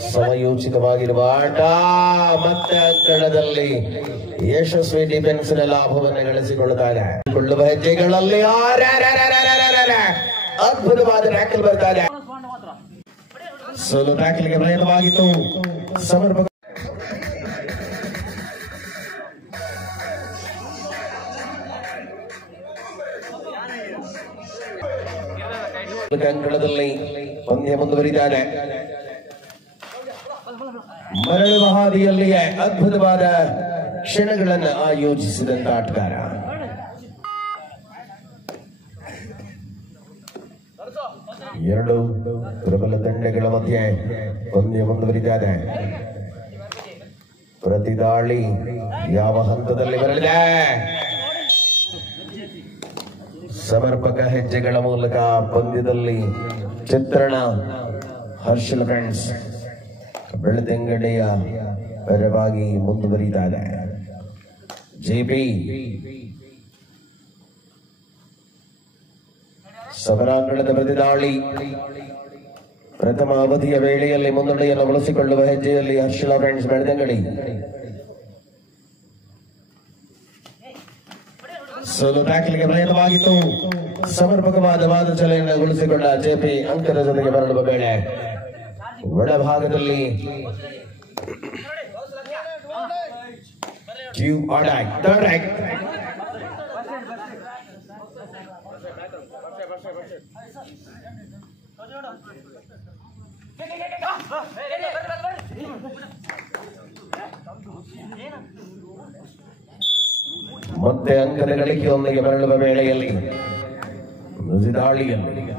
ಸಮಯೋಚಿತವಾಗಿರುವ ಆಟ ಮತ್ತೆ ಅಂಕಣದಲ್ಲಿ ಯಶಸ್ವಿ ಡಿಫೆನ್ಸ್ನ ಲಾಭವನ್ನು ಗಳಿಸಿಕೊಳ್ಳುತ್ತಾರೆ. ಕೊಳ್ಳುವ ಹೆಜ್ಜೆಗಳಲ್ಲಿ ಅದ್ಭುತವಾದ ಟ್ಯಾಕಲ್ ಬರ್ತಾರೆ. ಸೋಲು ಟ್ಯಾಕಲ್ಗೆ ಪ್ರಯತ್ನವಾಗಿತ್ತು. ಸಮರ್ಪಕ ಅಂಕಣದಲ್ಲಿ ಪಂದ್ಯ ಮುಂದುವರಿದ್ದಾರೆ. ಮರಳುವ ಹಾದಿಯಲ್ಲಿಯೇ ಅದ್ಭುತವಾದ ಕ್ಷಣಗಳನ್ನು ಆಯೋಜಿಸಿದಂತ ಆಟಗಾರ. ಎರಡು ಪ್ರಬಲ ತಂಡಗಳ ಮಧ್ಯೆ ಪಂದ್ಯ ಮುಂದುವರಿದಿದೆ. ಪ್ರತಿ ದಾಳಿ ಯಾವ ಹಂತದಲ್ಲಿ ಬರಲಿದೆ? ಸಮರ್ಪಕ ಹೆಜ್ಜೆಗಳ ಮೂಲಕ ಪಂದ್ಯದಲ್ಲಿ ಚಿತ್ರಣ. ಹರ್ಷಲ್ ಫ್ರೆಂಡ್ಸ್ ಬೆಳದಿಂಗಡೆಯ ಪರವಾಗಿ ಮುಂದುವರಿದಿದೆ. ಜೆಪಿ ಸಮರಾಂಗಣದ ಪ್ರತಿದಾಳಿ. ಪ್ರಥಮ ಅವಧಿಯ ವೇಳೆಯಲ್ಲಿ ಮುನ್ನಡೆಯನ್ನು ಬಳಸಿಕೊಳ್ಳುವ ಹೆಜ್ಜೆಯಲ್ಲಿ ಹರ್ಷಲ ಫ್ರೆಂಡ್ಸ್ ಬೆಳದಿಂಗಡಿ. ಸೋಲು ಟ್ಯಾಕಲ್ಗೆ ಪ್ರಯತ್ನವಾಗಿತ್ತು. ಸಮರ್ಪಕವಾದ ವಾದಚಲೆಯನ್ನು ಗೊಳಿಸಿಕೊಂಡ ಜೆಪಿ ಅಂಕದ ಜೊತೆಗೆ ಬರಳುವ ವೇಳೆ ಒಳಭಾಗದಲ್ಲಿ ಮತ್ತೆ ಅಂಕದ ಗಳಿಕೆಯೊಂದಿಗೆ ಮರಳುವ ವೇಳೆಯಲ್ಲಿ ದಾಳಿಯಲ್ಲಿ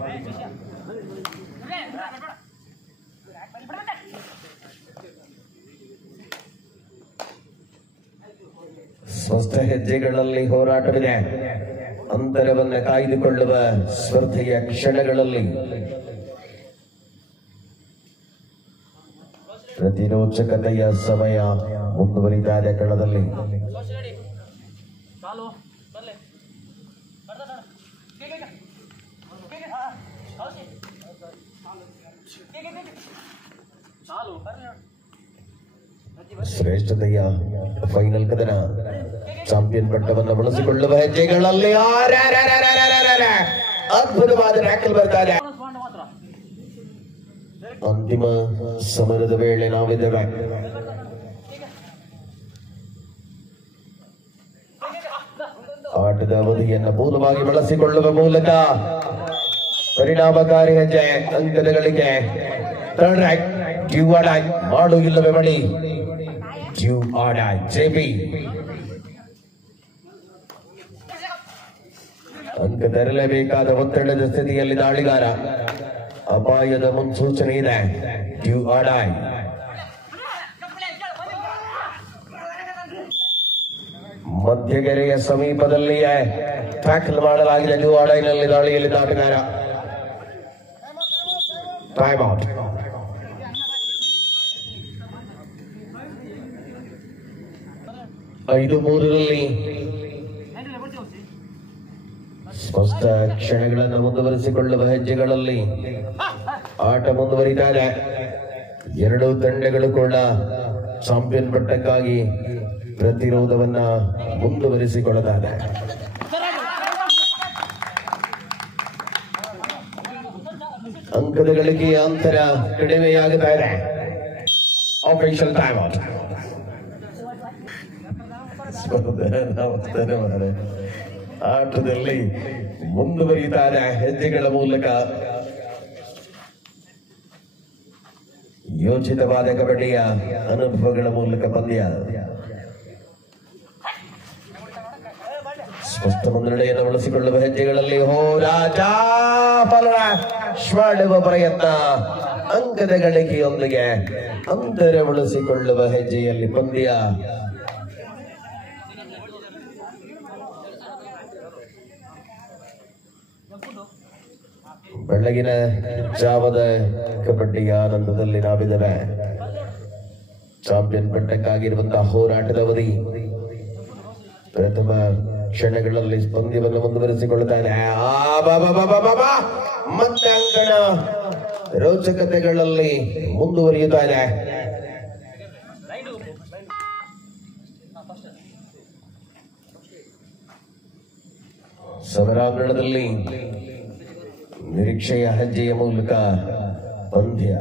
ಸ್ವಸ್ಥ ಹೆಜ್ಜೆಗಳಲ್ಲಿ ಹೋರಾಟವಿದೆ. ಅಂತರವನ್ನು ಕಾಯ್ದುಕೊಳ್ಳುವ ಸ್ಪರ್ಧೆಯ ಕ್ಷಣಗಳಲ್ಲಿ ಪ್ರತಿರೋಚಕತೆಯ ಸಮಯ ಮುಂದುವರಿದಿದೆ. ಕಣದಲ್ಲಿ ಶ್ರೇಷ್ಠತೆಯ ಫೈನಲ್ ಕದನ. ಚಾಂಪಿಯನ್ ಪಟ್ಟವನ್ನು ಬಳಸಿಕೊಳ್ಳುವ ಹೆಜ್ಜೆಗಳಲ್ಲಿ ಅದ್ಭುತವಾದ ಟ್ಯಾಕಲ್ ಬರ್ತಾರೆ. ಅಂತಿಮ ಸಮರದ ವೇಳೆ ನಾವಿದ್ದೇವೆ. ಆಟದ ಅವಧಿಯನ್ನು ಪೂರ್ಣವಾಗಿ ಬಳಸಿಕೊಳ್ಳುವ ಮೂಲಕ ಪರಿಣಾಮಕಾರಿ ಹೆಜ್ಜೆ ಅಂಕದ ಗಳಿಕೆ. ಮಾಡು ಇಲ್ಲವೇ ಮಡಿ. ಜೆಪಿ ಅಂಕ ತರಲೇಬೇಕಾದ ಒತ್ತಡದ ಸ್ಥಿತಿಯಲ್ಲಿ ದಾಳಿಗಾರ. ಅಪಾಯದ ಮುನ್ಸೂಚನೆ ಇದೆ. ಮಧ್ಯಗೆರೆಯ ಸಮೀಪದಲ್ಲಿಯೇ ಟ್ಯಾಕಲ್ ಮಾಡಲಾಗಿದೆ. ನಲ್ಲಿ ದಾಳಿಯಲ್ಲಿ ಆಟಗಾರ. Time out. ಐದು ಮೂರರಲ್ಲಿ ಸ್ಪಷ್ಟ ಕ್ಷಣಗಳನ್ನು ಮುಂದುವರಿಸಿಕೊಳ್ಳುವ ಹೆಜ್ಜೆಗಳಲ್ಲಿ ಆಟ ಮುಂದುವರಿದಿದೆ. ಎರಡೂ ತಂಡಗಳು ಕೂಡ ಚಾಂಪಿಯನ್ ಪಟ್ಟಕ್ಕಾಗಿ ಪ್ರತಿರೋಧವನ್ನ ಮುಂದುವರಿಸಿಕೊಳ್ಳುತ್ತಾರೆ. ಅಂಕದ ಗಳಿಕೆಯ ಅಂತರ ಕಡಿಮೆಯಾಗುತ್ತಾ ಇದೆ. Operation time out. ಆಟದಲ್ಲಿ ಮುಂದುವರಿಯುತ್ತಾರೆ ಹೆಜ್ಜೆಗಳ ಮೂಲಕ. ಯೋಚಿತವಾದ ಕಬಡ್ಡಿಯ ಅನುಭವಗಳ ಮೂಲಕ ಪಂದ್ಯ. ಸ್ಪಷ್ಟ ಮುನ್ನಡೆಯನ್ನು ಬಳಸಿಕೊಳ್ಳುವ ಹೆಜ್ಜೆಗಳಲ್ಲಿ ಹೋರಾಟ. ಮಾಡುವ ಪ್ರಯತ್ನ. ಅಂಕದ ಗಳಿಕೆಯೊಂದಿಗೆ ಅಂತರ ಬಳಸಿಕೊಳ್ಳುವ ಹೆಜ್ಜೆಯಲ್ಲಿ ಪಂದ್ಯ. ಬೆಳಗಿನ ಜಾವದ ಕಬಡ್ಡಿಯ ಆನಂದದಲ್ಲಿ ನಾವಿದ್ದೇವೆ. ಚಾಂಪಿಯನ್ ಪಟ್ಟಕ್ಕಾಗಿರುವಂತಹ ಹೋರಾಟದ ಅವಧಿ. ಪ್ರಥಮ ಕ್ಷಣಗಳಲ್ಲಿ ಪಂದ್ಯವನ್ನು ಮುಂದುವರಿಸಿಕೊಳ್ಳುತ್ತಾರೆ. ಮತ್ತೆ ಅಂಕಣ ರೋಚಕತೆಗಳಲ್ಲಿ ಮುಂದುವರಿಯುತ್ತಾ ಇದೆ. ಸಮರಾಂಗಣದಲ್ಲಿ ನಿರೀಕ್ಷೆಯ ಹೆಜ್ಜೆಯ ಮೂಲಕ ಪಂದ್ಯ.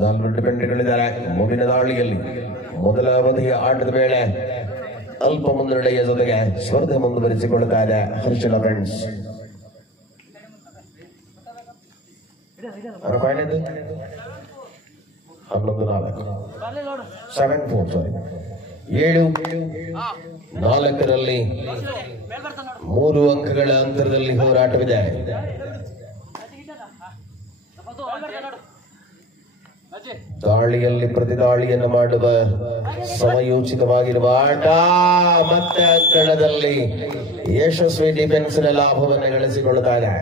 ನಾಲ್ಕು ಡಿಪೆಂಡ್ಗಳಿದ್ದಾರೆ. ಮುಗಿನ ದಾಳಿಯಲ್ಲಿ ಮೊದಲ ಅವಧಿಯ ಆಟದ ವೇಳೆ ಅಲ್ಪ ಮುನ್ನಡೆಯ ಜೊತೆಗೆ ಸ್ಪರ್ಧೆ ಮುಂದುವರಿಸಿಕೊಳ್ಳುತ್ತಾ ಇದೆ ಹರ್ಷಲ ಫ್ರೆಂಡ್ಸ್. 7-4 3 ಅಂಕಗಳ ಅಂತರದಲ್ಲಿ ಹೋರಾಟವಿದೆ. ದಾಳಿಯಲ್ಲಿ ಪ್ರತಿದಾಳಿಯನ್ನು ಮಾಡುವ ಸಮಯೋಚಿತವಾಗಿರುವ ಆಟ. ಮತ್ತೆ ಅಂಕಣದಲ್ಲಿ ಯಶಸ್ವಿ ಡಿಫೆನ್ಸ್ನ ಲಾಭವನ್ನು ಗಳಿಸಿಕೊಳ್ಳುತ್ತಾ ಇದೆ.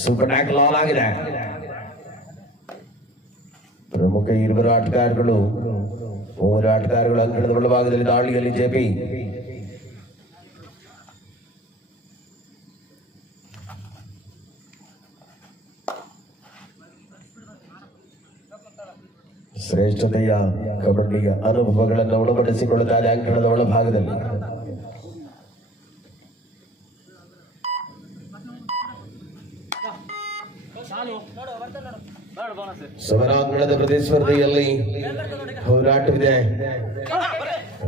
ಸೂಪರ್ ಟ್ಯಾಕಲ್ ಆನ್ ಆಗಿದೆ. ಪ್ರಮುಖ ಇರುವರು ಆಟಗಾರಗಳು, 3 ಆಟಗಾರಗಳು ಅಂಕಣದ ಒಳಭಾಗದಲ್ಲಿ ದಾಳಿಯಲ್ಲಿ ಜೆಪಿ. ಶ್ರೇಷ್ಠತೆಯ ಕಬಡ್ಡಿಯ ಅನುಭವಗಳನ್ನು ಒಳಪಡಿಸಿಕೊಳ್ಳುತ್ತಾರೆ ಅಂಕಣದ ಒಳಭಾಗದಲ್ಲಿ. ಸಮರಾಂಗಣದ ಪ್ರತಿಸ್ಪರ್ಧೆಯಲ್ಲಿ ಹೋರಾಟವಿದೆ.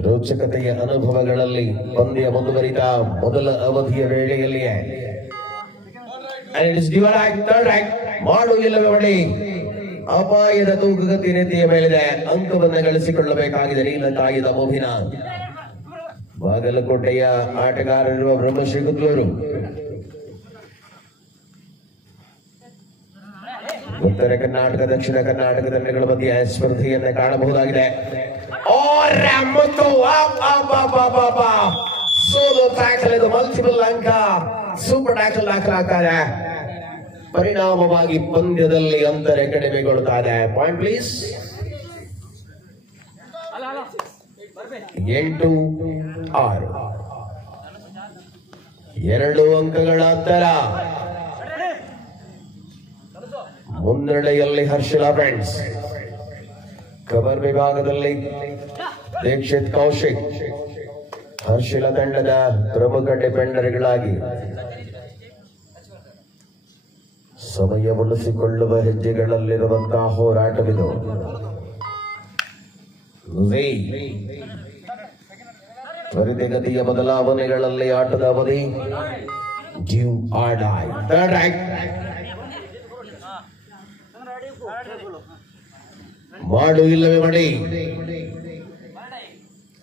ರೋಚಕತೆಯ ಅನುಭವಗಳಲ್ಲಿ ಪಂದ್ಯ ಮುಂದುವರಿತಾ ಮೊದಲ ಅವಧಿಯ ವೇಳೆಯಲ್ಲಿಯೇ ಮಾಡು ಇಲ್ಲವೇ ಹೊಡಿ. ಅಪಾಯದ ತೂಕಗತಿ ನೆತ್ತಿಯ ಮೇಲಿದೆ. ಅಂಕವನ್ನು ಗಳಿಸಿಕೊಳ್ಳಬೇಕಾಗಿದೆ ನೀಲತಾಯಿದ ಮೋಹಿನ. ಬಾಗಲಕೋಟೆಯ ಆಟಗಾರರಿರುವ ಬ್ರಹ್ಮಶ್ರೀ ಗುದ್ಲೂರು. ಉತ್ತರ ಕರ್ನಾಟಕ ದಕ್ಷಿಣ ಕರ್ನಾಟಕ ತಂಡಗಳ ಮಧ್ಯೆ ಸ್ಪರ್ಧೆಯನ್ನ ಕಾಣಬಹುದಾಗಿದೆ. ಸೋಲೋ ಟ್ಯಾಕಲ್, ಇದು ಮಲ್ಟಿಪಲ್ ಅಂಕ. ಸೂಪರ್ ಟ್ಯಾಕಲ್ ಹಾಕಲಾಗ್ತಾರೆ. ಪರಿಣಾಮವಾಗಿ ಪಂದ್ಯದಲ್ಲಿ ಅಂತರ ಕಡಿಮೆಗೊಳ್ಳುತ್ತಾ ಇದೆ. Point please. 8-6 2 ಅಂಕಗಳ ಅಂತರ. ಮುನ್ನಡೆಯಲ್ಲಿ ಹರ್ಷಲ ಫ್ರೆಂಡ್ಸ್. ಕಬರ್ ವಿಭಾಗದಲ್ಲಿ ದೀಕ್ಷಿತ್ ಕೌಶಿಕ್ ಹರ್ಷಲ ತಂಡದ ಪ್ರಮುಖ ಡಿಫೆಂಡರ್ಗಳಾಗಿ ಸಮಯ ಉಳಿಸಿಕೊಳ್ಳುವ ಹೆಜ್ಜೆಗಳಲ್ಲಿರುವಂತಹ ಹೋರಾಟವಿದು. ತ್ವರಿತಗತಿಯ ಬದಲಾವಣೆಗಳಲ್ಲಿ ಆಟದ ಅವಧಿ. Do or die. Third right. ಮಾಡು ಇಲ್ಲವೇ ಮಾಡಿ.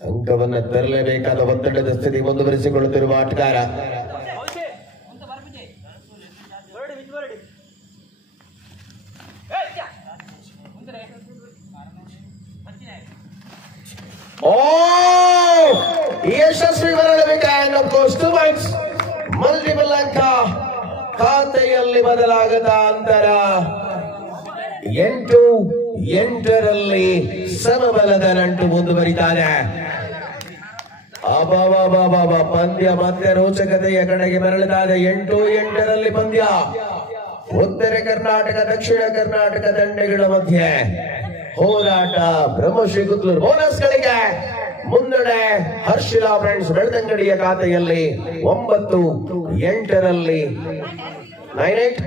ಅಂಕವನ್ನು ತರಲೇಬೇಕಾದ ಒತ್ತಡದ ಸ್ಥಿತಿ ಮುಂದುವರಿಸಿಕೊಳ್ಳುತ್ತಿರುವ ಆಟಗಾರ. ಯಶಸ್ವಿ ಮಲ್ಟಿಪಲ್ ಅಂಕ. ಖಾತೆಯಲ್ಲಿ ಬದಲಾಗದ ಅಂತರ. 8-8 ಸಮಬಲದ ನಂಟು ಮುಂದುವರಿತಾರೆ. ಪಂದ್ಯ ಮತ್ತೆ ರೋಚಕತೆಯ ಕಡೆಗೆ ಮರಳಿದ್ದಾರೆ. 8-8 ಪಂದ್ಯ. ಉತ್ತರ ಕರ್ನಾಟಕ ದಕ್ಷಿಣ ಕರ್ನಾಟಕ ತಂಡಗಳ ಮಧ್ಯೆ ಹೋರಾಟ. ಬ್ರಹ್ಮಶ್ರೀ ಗುದ್ಲೂರು ಬೋನಸ್ಗಳಿಗೆ ಮುನ್ನಡೆ. ಹರ್ಷಲ ಫ್ರೆಂಡ್ಸ್ ಬೆಳ್ದಂಗಡಿಯ ಖಾತೆಯಲ್ಲಿ 9-8 9-8.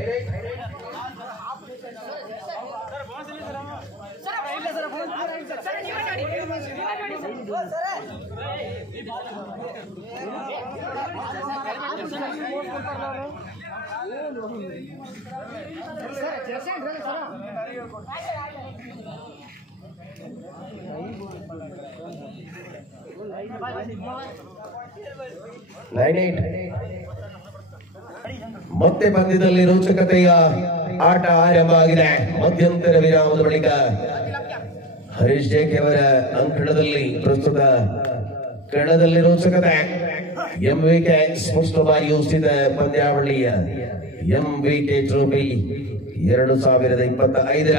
ಮತ್ತೆ ಪಂದ್ಯದಲ್ಲಿ ರೋಚಕತೆಯ ಆಟ ಆರಂಭ ಆಗಿದೆ. ಮಧ್ಯಂತರ ವಿರಾಮದ ಬಳಿಕ ಹರೀಶ್ ಜೇಕೆ ಅವರ ಅಂಕಣದಲ್ಲಿ ಪ್ರಸ್ತುತ ಕಣದಲ್ಲಿ ರೋಚಕತೆ. ಎಂವಿಕೆ ಸ್ಪಷ್ಟವಾಗಿ ಯೋಚಿಸಿದ ಪಂದ್ಯಾವಳಿಯ MVK trophy 2025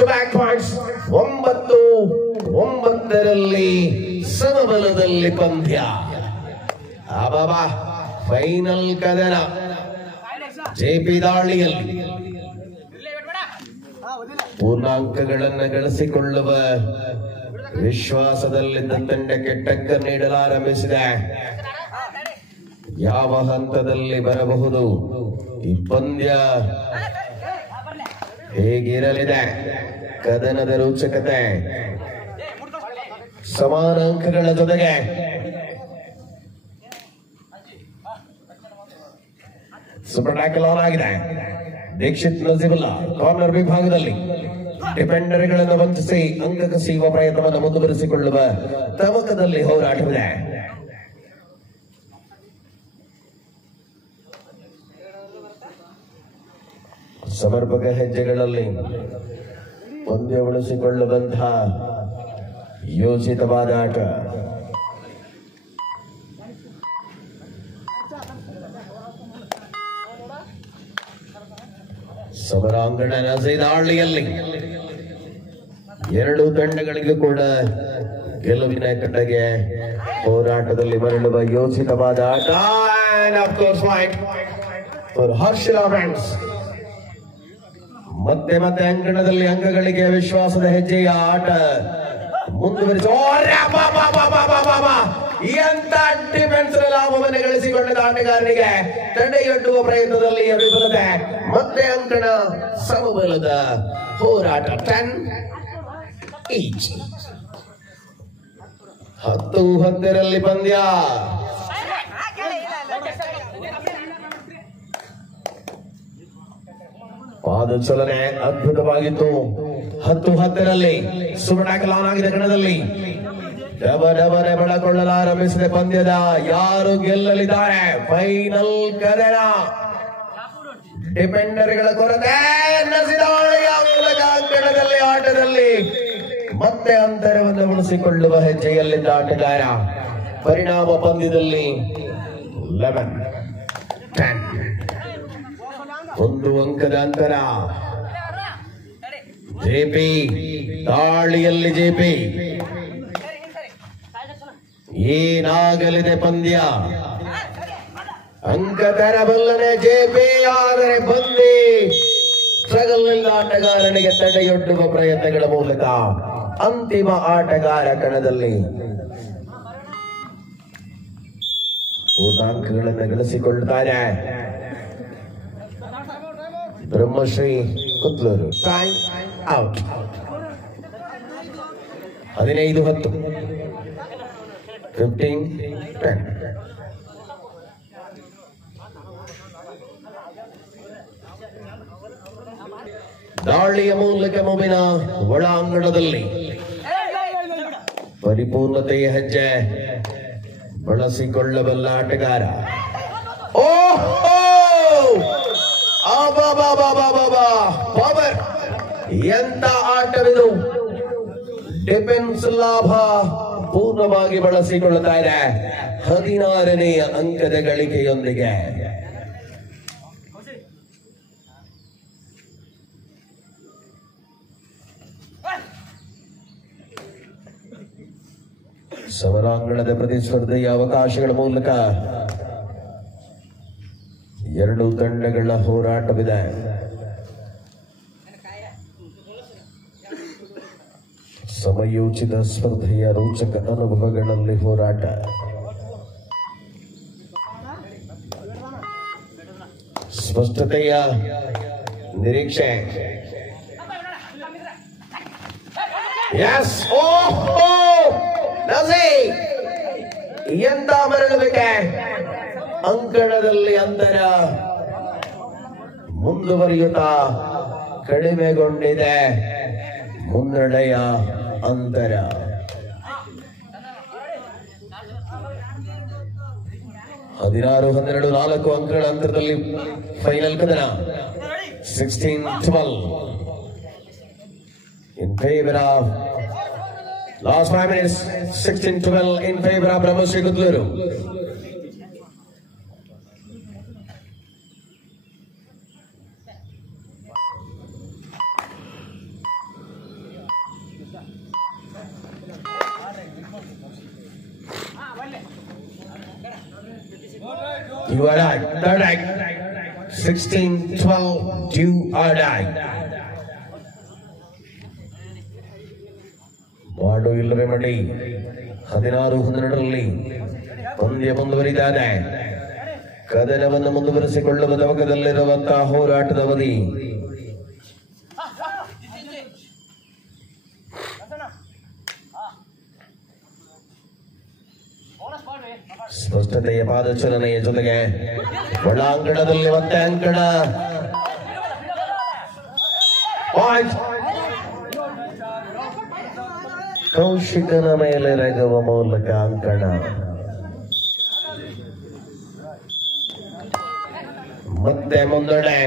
to back points. 9-9 ಸಮಬಲದಲ್ಲಿ ಪಂದ್ಯ. ಅಬಾಬಾ ಫೈನಲ್ ಕದನ ಜೆಪಿ ದಾಳಿಯಲ್ಲಿ ಪೂರ್ಣಾಂಕಗಳನ್ನು ಗಳಿಸಿಕೊಳ್ಳುವ ವಿಶ್ವಾಸದಲ್ಲಿದ್ದ ತಂಡಕ್ಕೆ ಟಕ್ಕರ್ ನೀಡಲಾರಂಭಿಸಿದೆ. ಯಾವ ಹಂತದಲ್ಲಿ ಬರಬಹುದು ಈ ಪಂದ್ಯ, ಹೇಗಿರಲಿದೆ ಕದನದ ರೋಚಕತೆ, ಸಮಾನ ಅಂಕಗಳ ಜೊತೆಗೆ ಸೂಪರ್ ಟ್ಯಾಕಲ್ ಆನ್ ಆಗಿದೆ. ದೀಕ್ಷಿತ್ ನಜೀಬುಲ್ಲಾ ಕಾರ್ನರ್ ವಿಭಾಗದಲ್ಲಿ ಡಿಫೆಂಡರ್ಗಳನ್ನು ವಂಚಿಸಿ ಅಂಕ ಕಸಿಯುವ ಪ್ರಯತ್ನವನ್ನು ಮುಂದುವರಿಸಿಕೊಳ್ಳುವ ತವಕದಲ್ಲಿ ಹೋರಾಟವಿದೆ. ಸಮರ್ಪಕ ಹೆಜ್ಜೆಗಳಲ್ಲಿ ಪಂದ್ಯ ಉಳಿಸಿಕೊಳ್ಳುವಂತಹ ಯೋಚಿತವಾದ ಆಟ. ಸಮರಾಂಗಣ ನಜೀದಾಳಿಯಲ್ಲಿ ಎರಡು ತಂಡಗಳಿಗೂ ಕೂಡ ಗೆಲುವಿನ ಕಡೆಗೆ ಹೋರಾಟದಲ್ಲಿ ಮರಳುವ ಯೋಚಿತವಾದ ಆಟ. ಮತ್ತೆ ಮತ್ತೆ ಅಂಕಣದಲ್ಲಿ ಅಂಕಗಳಿಗೆ ವಿಶ್ವಾಸದ ಹೆಜ್ಜೆಯ ಆಟ ಮುಂದುವರಿಸಿ ಎಂತ ಡಿಫೆನ್ಸ್ ಲಾಭವನ್ನು ಗಳಿಸಿಕೊಂಡ ಆಟಗಾರನಿಗೆ ತಡೆಯೊಡ್ಡುವ ಪ್ರಯತ್ನದಲ್ಲಿ ವಿಫಲತೆ. ಮತ್ತೆ ಅಂಕಣ ಸಮಬಲದ ಹೋರಾಟ. 10-10 ಪಂದ್ಯ. ಪಾದ ಚಲನೆ ಅದ್ಭುತವಾಗಿತ್ತು. 10-10 ಸೂಪರ್ ಟ್ಯಾಕಲ್ ಆನ್ ಆಗಿದೆ ಕಣದಲ್ಲಿ. ಡಬರೆ ಬಳಕೊಳ್ಳಲಾರಂಭಿಸಿದ ಪಂದ್ಯದ ಯಾರು ಗೆಲ್ಲಲಿದ್ದಾರೆ? ಫೈನಲ್ ಕದನ. ಡಿಫೆಂಡರ್ಗಳ ಕೊರತೆ, ನಜೀದಾಳಿಯ ಮೂಲಕ ಅಂಕಣದಲ್ಲಿ ಆಟದಲ್ಲಿ ಮತ್ತೆ ಅಂತರವನ್ನು ಉಳಿಸಿಕೊಳ್ಳುವ ಹೆಜ್ಜೆಯಲ್ಲಿದ್ದ ಆಟಗಾರ. ಪರಿಣಾಮ ಪಂದ್ಯದಲ್ಲಿ 11-10 1 ಅಂಕದ ಅಂತರ. ಜೆಪಿ ದಾಳಿಯಲ್ಲಿ ಜೆಪಿ. ಏನಾಗಲಿದೆ ಪಂದ್ಯ? ಅಂಕ ತರಬಲ್ಲನೆ ಜೆಪಿ, ಆದರೆ ಬಂದಿ ಸ್ಟ್ರಗಲ್ನಿಂದ ಆಟಗಾರನಿಗೆ ತಡೆಯೊಡ್ಡುವ ಪ್ರಯತ್ನಗಳ ಮೂಲಕ ಅಂತಿಮ ಆಟಗಾರ ಕಣದಲ್ಲಿ ಪೂರ್ಣಾಂಕಗಳನ್ನು ಗಳಿಸಿಕೊಳ್ಳುತ್ತಾರೆ. ಬ್ರಹ್ಮಶ್ರೀ ಕುತ್ಲೂರು. Time out. 15-10 15-10. ದಾಳಿಯ ಮೂಲಕ ಮುಗಿನ ಒಳಾಂಗಣದಲ್ಲಿ ಪರಿಪೂರ್ಣತೆಯ ಹೆಜ್ಜೆ ಬಳಸಿಕೊಳ್ಳಬಲ್ಲ ಆಟಗಾರ. ಓಹೋ, ಪವರ್! ಎಂತ ಆಟವಿದು! ಡಿಫೆನ್ಸ್ ಲಾಭ ಪೂರ್ಣವಾಗಿ ಬಳಸಿಕೊಳ್ಳುತ್ತಾ ಇದೆ 16ನೇ ಅಂಕದ ಗಳಿಕೆಯೊಂದಿಗೆ. ಸಮರಾಂಗಣದ ಪ್ರತಿಸ್ಪರ್ಧೆಯ ಅವಕಾಶಗಳ ಮೂಲಕ ಎರಡು ತಂಡಗಳ ಹೋರಾಟವಿದೆ. ಸಮಯೋಚಿತ ಸ್ಪರ್ಧೆಯ ರೋಚಕ ಅನುಭವಗಳಲ್ಲಿ ಹೋರಾಟ. ಸ್ಪಷ್ಟತೆಯ ನಿರೀಕ್ಷೆ. ಎಂತ ಮರಳಬೇಕೆ? ಅಂಕಣದಲ್ಲಿ ಅಂತರ ಮುಂದುವರಿಯುತ್ತಾ ಕಡಿಮೆಗೊಂಡಿದೆ ಮುನ್ನಡೆಯ ಅಂತರ. ಹದಿನಾರು 12 4 ಅಂಕಗಳ ಅಂತರದಲ್ಲಿ ಫೈನಲ್ ಕದನ. 16-12 in favor of last 5 minutes. 16-12 in favor of Brahmashri Kutluru. You are right. Third act. 16-12. You are right. ಮಾಡು ಇಲ್ಲವೇ ಮಾಡಿ 16-12ರಲ್ಲಿ ಪಂದ್ಯ ಮುಂದುವರಿದಿದೆ. ಕದನವನ್ನು ಮುಂದುವರಿಸಿಕೊಳ್ಳುವ ತವಕದಲ್ಲಿರುವಂತಹ ಹೋರಾಟದ ಅವಧಿ. ಸ್ಪಷ್ಟತೆಯ ಪಾದಚಲನೆಯ ಜೊತೆಗೆ ಒಳಾಂಗಣದಲ್ಲಿ ಮತ್ತೆ ಅಂಕಣ. ಕೌಶಿಕನ ಮೇಲೆ ರೆಗುವ ಮೂಲಕ ಅಂಕಣ. ಮತ್ತೆ ಮುಂದಡೆ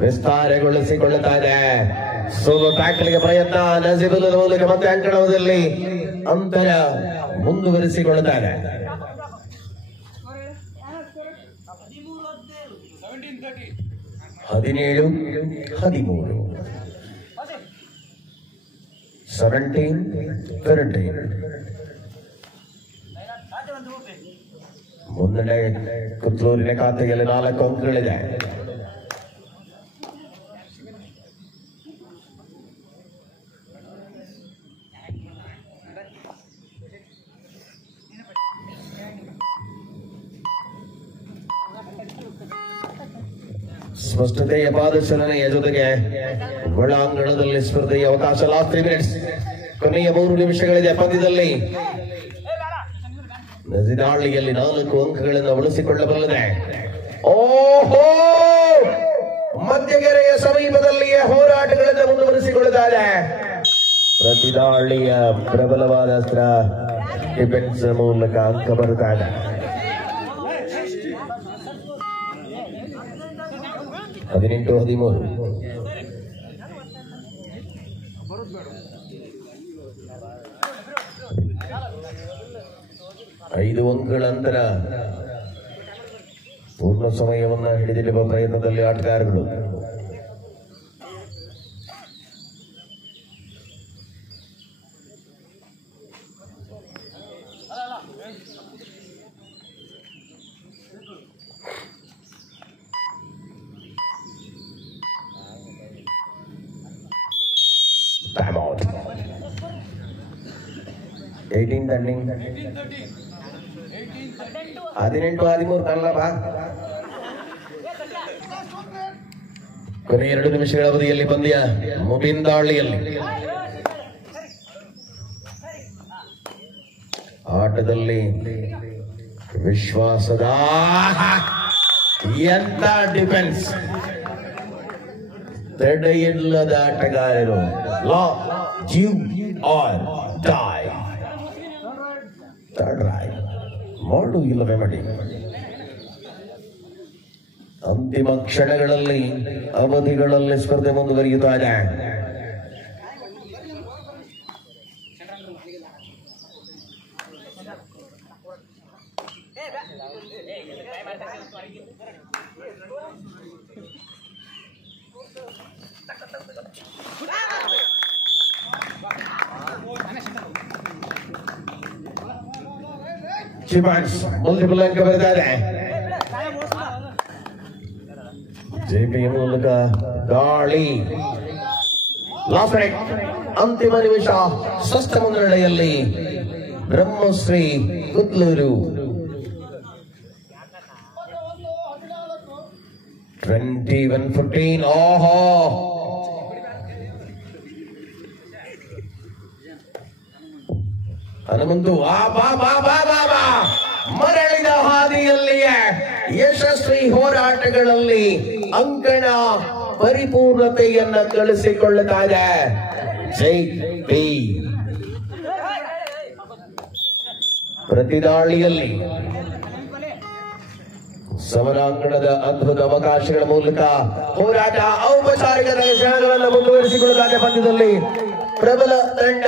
ವಿಸ್ತಾರಗೊಳಿಸಿಕೊಳ್ಳುತ್ತಾರೆ. ಸೋಲೋ ಟ್ಯಾಕಲ್ಗೆ ಪ್ರಯತ್ನ. ನಜೀಬುಲ್ ಮೂಲಕ ಮತ್ತೆ ಅಂಕಣದಲ್ಲಿ ಅಂತರ ಮುಂದುವರಿಸಿಕೊಳ್ಳುತ್ತಾರೆ. 17-13 17-13 ಮುಂದಡೆ ಕುತ್ತೂರಿನ ಖಾತೆಯಲ್ಲಿ 4 ಅಂಕಗಳಿದೆ. ಸ್ಪಷ್ಟತೆಯ ಪಾದಚಲನೆಯ ಜೊತೆಗೆ ಒಳಾಂಗಣದಲ್ಲಿ ಸ್ಪರ್ಧೆಯ ಅವಕಾಶ. ಲಾಸ್ಟ್ 3 ಮಿನಿಟ್ಸ್, ಕೊನೆಯ 3 ನಿಮಿಷಗಳಿದೆ ಪಂದ್ಯದಲ್ಲಿ. ನಜಿದಾಳಿಯಲ್ಲಿ 4 ಅಂಕಗಳನ್ನು ಉಳಿಸಿಕೊಳ್ಳಬಲ್ಲದೆ. ಓಹೋ, ಮಧ್ಯಗೆರೆಯ ಸಮೀಪದಲ್ಲಿಯೇ ಹೋರಾಟಗಳನ್ನು ಮುಂದುವರಿಸಿಕೊಳ್ಳುತ್ತಾರೆ. ಪ್ರತಿದಾಳಿಯ ಪ್ರಬಲವಾದ ಅಸ್ತ್ರ ಡಿಫೆನ್ಸ್ ಮೂಲಕ ಅಂಕ ಬರುತ್ತಾರೆ. 18-13 5 ಅಂಕಗಳ ಅಂತರ. ಪೂರ್ಣ ಸಮಯವನ್ನು ಹಿಡಿದಿರುವ ಪ್ರಯತ್ನದಲ್ಲಿ ಆಟಗಾರರು. Time out. 18-13 18-13 ಕನ್ನಡ. ಕೊನೆಯ 2 ನಿಮಿಷಗಳ ಅವಧಿಯಲ್ಲಿ ಪಂದ್ಯ ಮುಬಿಂದಾಳಿಯಲ್ಲಿ. ಆಟದಲ್ಲಿ ವಿಶ್ವಾಸದ ಎಂತ ಡಿಫೆನ್ಸ್. ತಡೆಯಿಲ್ಲದ ಆಟಗಾರರು. You or die. Third right. ಮಾಡು ಇಲ್ಲವೇ ಮಾಡಿ. ಅಂತಿಮ ಕ್ಷಣಗಳಲ್ಲಿ ಅವಧಿಗಳಲ್ಲಿ ಸ್ಪರ್ಧೆ ಮುಂದುವರಿಯುತ್ತಾರೆ. ಮಲ್ಟಿಪಲ್ ಅಂಕ ಬರೆದಿದ್ದಾರೆ. ಜೆಪಿ ಮೂಲಕ ದಾಳಿ. ಅಂತಿಮ ನಿಮಿಷ ಸ್ವಸ್ಥ ಮುನ್ನಡೆಯಲ್ಲಿ ಬ್ರಹ್ಮಶ್ರೀ ಕುದ್ಲೂರು. 21-14. ಓಹೋ, ಹನುಮಂತು ಮರಳಿದ ಹಾದಿಯಲ್ಲಿಯೇ ಯಶಸ್ವಿ ಹೋರಾಟಗಳಲ್ಲಿ ಅಂಕಣ ಪರಿಪೂರ್ಣತೆಯನ್ನ ಗಳಿಸಿಕೊಳ್ಳುತ್ತಾರೆ. ಜೈ ಪ್ರತಿದಾಳಿಯಲ್ಲಿ ಸಮರಾಂಗಣದ ಅದ್ಭುತ ಅವಕಾಶಗಳ ಮೂಲಕ ಹೋರಾಟ ಔಪಚಾರಿಕ ಕ್ಷಣಗಳನ್ನು ಮುಂದುವರಿಸಿಕೊಳ್ಳುತ್ತಾರೆ. ಪಂದ್ಯದಲ್ಲಿ ಪ್ರಬಲ ತಂಡ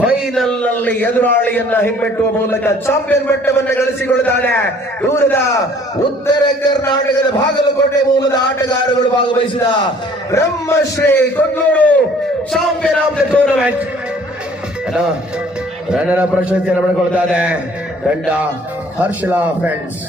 ಫೈನಲ್ ನಲ್ಲಿ ಎದುರಾಳಿಯನ್ನ ಹಿಮ್ಮೆಟ್ಟುವ ಮೂಲಕ ಚಾಂಪಿಯನ್ ಪಟ್ಟವನ್ನು ಗಳಿಸಿಕೊಳ್ಳುತ್ತಾರೆ. ದೂರದ ಉತ್ತರ ಕರ್ನಾಟಕದ ಬಾಗಲಕೋಟೆ ಮೂಲದ ಆಟಗಾರರು ಭಾಗವಹಿಸಿದ Brahmashri Kudluru champion of the tournament. Runner ಪ್ರಶಸ್ತಿಯನ್ನು ಪಡೆದುಕೊಳ್ಳುತ್ತಾರೆ ತಂಡ ಹರ್ಷಲಾ ಫ್ರೆಂಡ್ಸ್.